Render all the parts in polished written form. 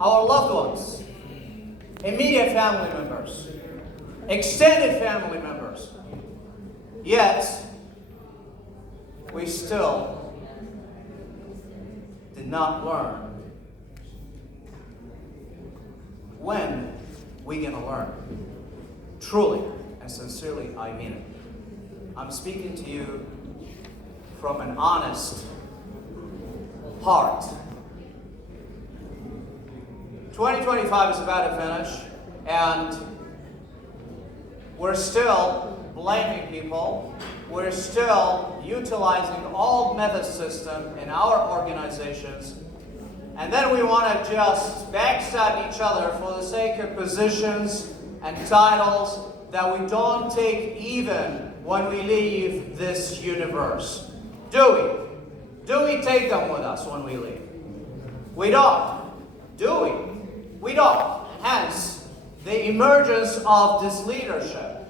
our loved ones, immediate family members, extended family members. Yet, we still did not learn. When we gonna learn? Truly and sincerely, I mean it. I'm speaking to you from an honest heart. 2025 is about to finish, and we're still blaming people. We're still utilizing old method system in our organizations, and then we want to just backstab each other for the sake of positions and titles that we don't take even when we leave this universe. Do we? Do we take them with us when we leave? We don't. Do we? We don't. Hence, the emergence of this leadership.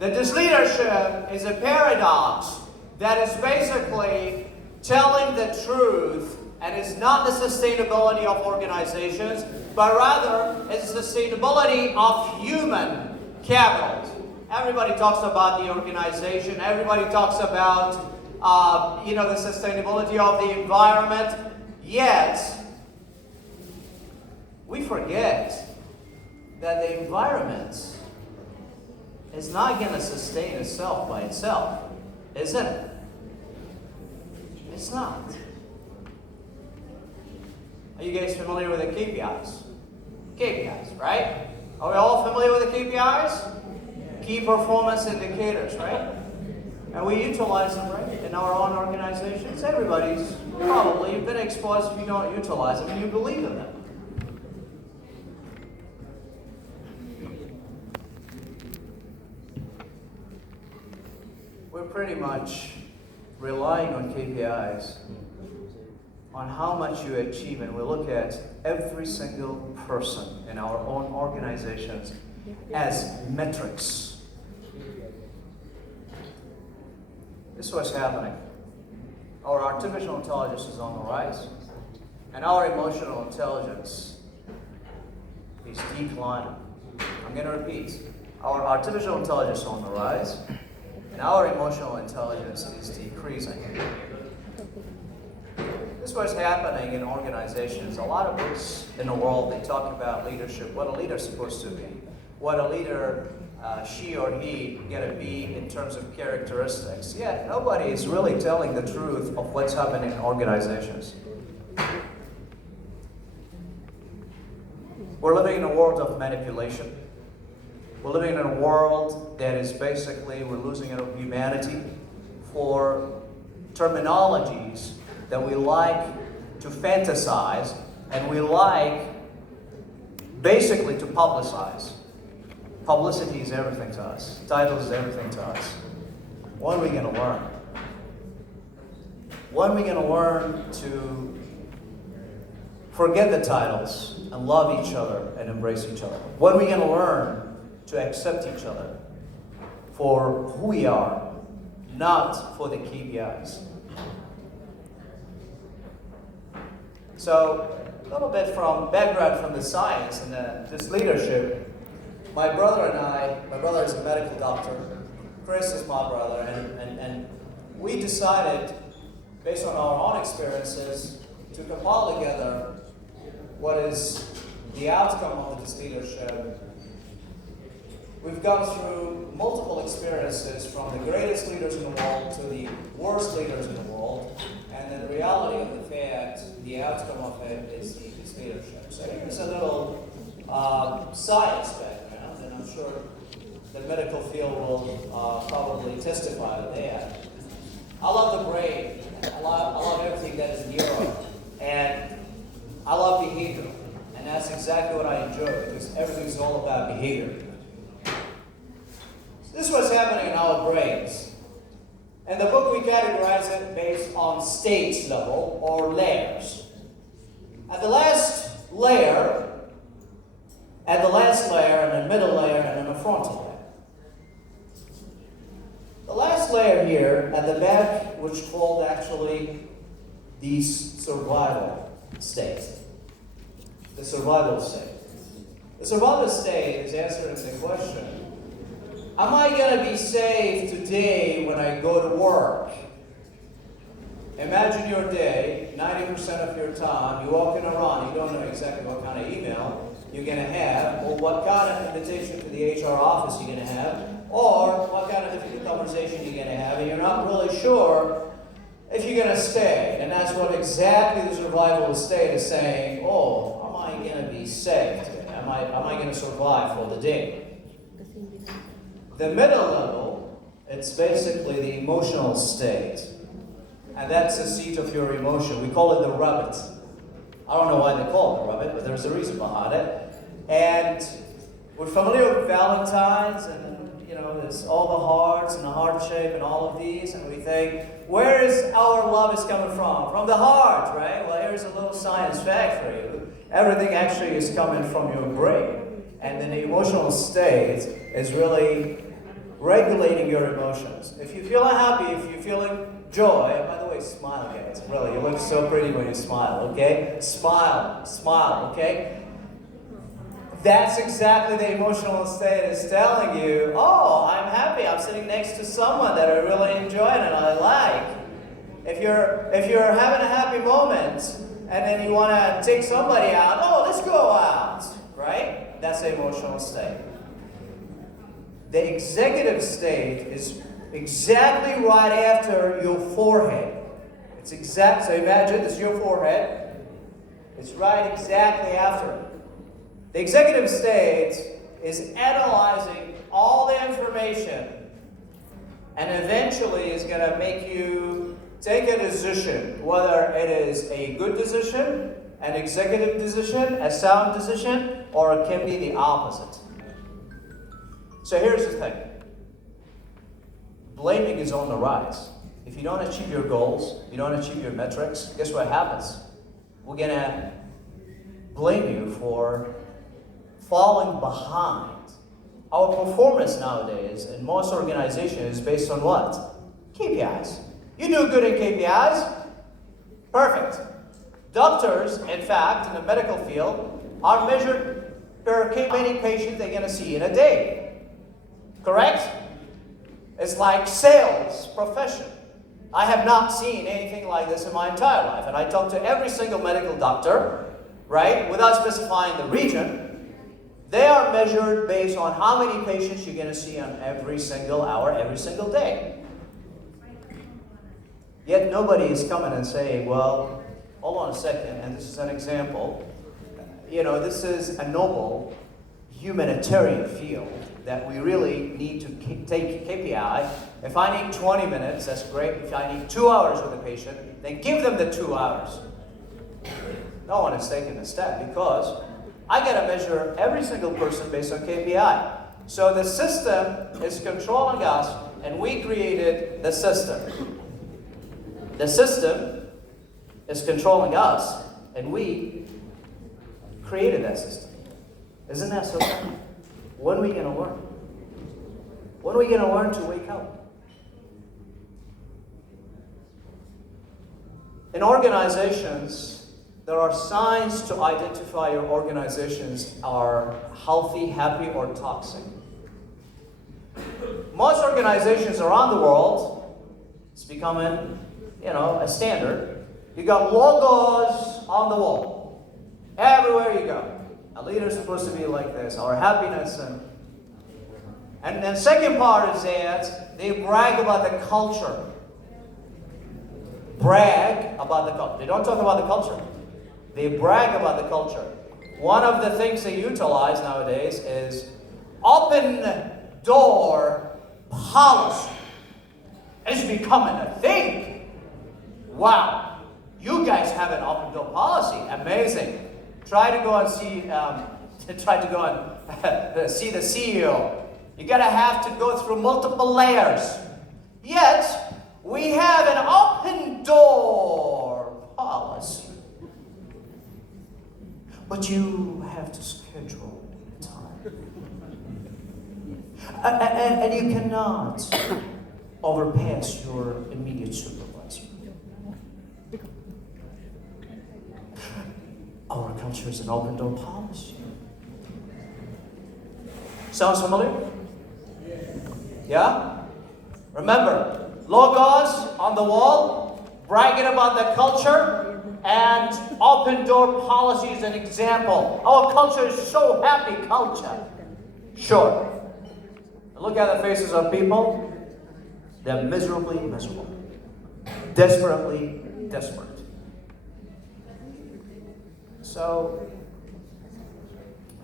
That this leadership is a paradox that is basically telling the truth, and it's not the sustainability of organizations, but rather it's the sustainability of human capital. Everybody talks about the organization. Everybody talks about the sustainability of the environment. Yet, we forget that the environment is not going to sustain itself by itself, isn't it? It's not. Are you guys familiar with the KPIs? KPIs, right? Are we all familiar with the KPIs? Key performance indicators, right? And we utilize them, right, in our own organizations. Everybody's probably been exposed if you don't utilize them and you believe in them. We're pretty much relying on KPIs, on how much you achieve, and we look at every single person in our own organizations as metrics. This is what's happening. Our artificial intelligence is on the rise, and our emotional intelligence is declining. I'm going to repeat. Our artificial intelligence is on the rise, and our emotional intelligence is decreasing. This is what's happening in organizations. A lot of books in the world, they talk about leadership, what a leader is supposed to be, what a leader she or he gonna be in terms of characteristics. Yet nobody is really telling the truth of what's happening in organizations. We're living in a world of manipulation. We're living in a world that is basically, we're losing our humanity for terminologies that we like to fantasize and we like basically to publicize. Publicity is everything to us. Titles is everything to us. When are we going to learn? When are we going to learn to forget the titles and love each other and embrace each other? When are we going to learn to accept each other for who we are, not for the KPIs? So, a little bit from background from the science and this leadership. My brother and I, my brother is a medical doctor, Chris is my brother, and we decided, based on our own experiences, to compile together what is the outcome of this leadership. We've gone through multiple experiences, from the greatest leaders in the world to the worst leaders in the world, and the reality of the fact, the outcome of it is this leadership. So here's a little science background, and I'm sure the medical field will probably testify to that. I love the brain. I love everything that is neuro, and I love behavior, and that's exactly what I enjoy, because everything's all about behavior. This is what's happening in our brains. In the book, we categorize it based on stage level or layers. At the last layer, and the middle layer, and then the frontal layer. The last layer here at the back, which called actually the survival state. the survival state. The survival state is answering the question, am I going to be safe today when I go to work? Imagine your day, 90% of your time, you're walking around, you don't know exactly what kind of email you're going to have, or what kind of invitation to the HR office you're going to have, or what kind of difficult conversation you're going to have, and you're not really sure if you're going to stay. And that's what exactly the survival state is saying, oh, am I going to be safe today? Am I going to survive for the day? The middle level, it's basically the emotional state. And that's the seat of your emotion. We call it the rabbit. I don't know why they call it the rabbit, but there's a reason behind it. And we're familiar with Valentine's and there's all the hearts and the heart shape and all of these, and we think, where is our love is coming from? From the heart, right? Well, here's a little science fact for you. Everything actually is coming from your brain. And then the emotional state is really regulating your emotions. If you're feeling happy, if you're feeling joy, and by the way, smile, guys. Really, you look so pretty when you smile, okay? Smile, okay? That's exactly the emotional state is telling you, oh, I'm happy, I'm sitting next to someone that I really enjoy and I like. If you're having a happy moment and then you want to take somebody out, oh, let's go out, right? That's the emotional state. The executive state is exactly right after your forehead. So imagine this is your forehead. It's right exactly after it. The executive state is analyzing all the information and eventually is going to make you take a decision, whether it is a good decision, an executive decision, a sound decision, or it can be the opposite. So here's the thing. Blaming is on the rise. If you don't achieve your goals, you don't achieve your metrics, guess what happens? We're going to blame you for falling behind. Our performance nowadays in most organizations is based on what? KPIs. You do good in KPIs? Perfect. Doctors, in fact, in the medical field, are measured per many patients they're going to see in a day. Correct? It's like sales profession. I have not seen anything like this in my entire life. And I talk to every single medical doctor, right, without specifying the region. They are measured based on how many patients you're going to see on every single hour, every single day. Yet nobody is coming and saying, well, hold on a second, and this is an example. This is a noble humanitarian field that we really need to take KPI. If I need 20 minutes, that's great. If I need 2 hours with a patient, then give them the 2 hours. No one is taking a step because I got to measure every single person based on KPI. So the system is controlling us, and we created the system. The system is controlling us, and we created that system. Isn't that so funny? When are we going to learn? When are we going to learn to wake up? In organizations, there are signs to identify your organizations are healthy, happy, or toxic. Most organizations around the world, it's becoming, a standard. You got logos on the wall. Everywhere you go. A leader is supposed to be like this, our happiness. And then second part is that they brag about the culture. Brag about the culture. They don't talk about the culture. They brag about the culture. One of the things they utilize nowadays is open door policy. It's becoming a thing. Wow. You guys have an open door policy. Amazing. Try to go and see see the CEO. You're going to have to go through multiple layers. Yet, we have an open door policy. But you have to schedule time. And you cannot overpass your immediate supervisor. Our culture is an open door policy. Sounds familiar? Yeah? Remember, logos on the wall, bragging about the culture, and open door policy is an example. Our culture is so happy culture. Sure. Look at the faces of people. They're miserably miserable. Desperately desperate. So,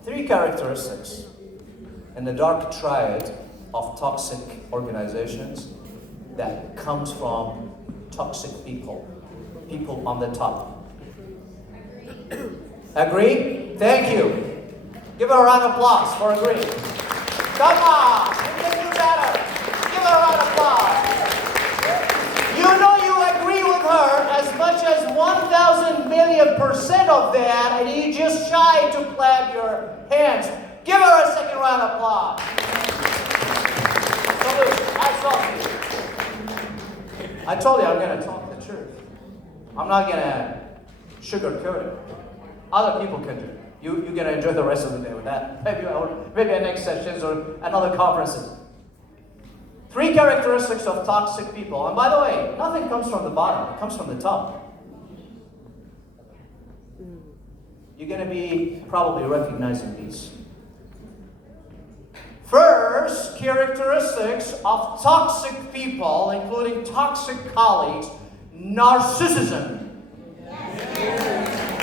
3 characteristics in the dark triad of toxic organizations that comes from toxic people. People on the top. Agree? Thank you. Give her a round of applause for agreeing. Come on! You can do better. Give her a round of applause. You know you agree with her as much as 1,000,000,000% of that, and you just shy to clap your hands. Give her a second round of applause. Salute. Hats off to you. I told you I'm going to talk the truth. I'm not going to sugarcoat it. Other people can do it. You're going to enjoy the rest of the day with that. Maybe at next sessions or another conferences. 3 characteristics of toxic people. And by the way, nothing comes from the bottom. It comes from the top. You're going to be probably recognizing these. First, characteristics of toxic people, including toxic colleagues, narcissism.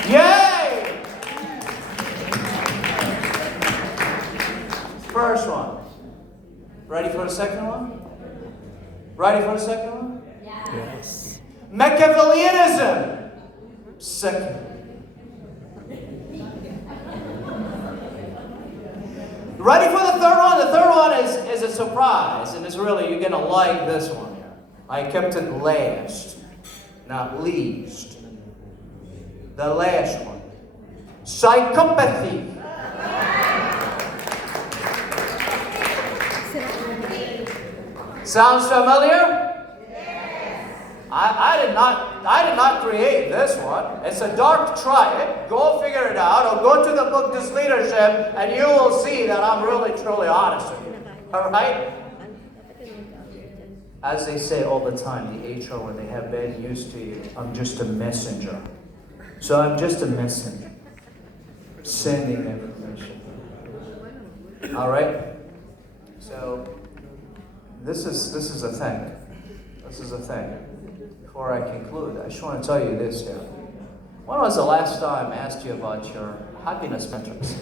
Yay! First one. Ready for the second one? Ready for the second one? Yes. Machiavellianism. Second. Ready for the third one? The third one is a surprise, and it's really, you're going to like this one here. I kept it last, not least. The last one. Psychopathy. Sounds familiar? I did not create this one. It's a dark triad. Go figure it out, or go to the book This Leadership, and you will see that I'm really truly honest with you. All right? As they say all the time, the HR, when they have bad news to you, I'm just a messenger. So I'm just a messenger, sending information. All right? So this is a thing. This is a thing. Before I conclude, I just want to tell you this here. When was the last time I asked you about your happiness metrics?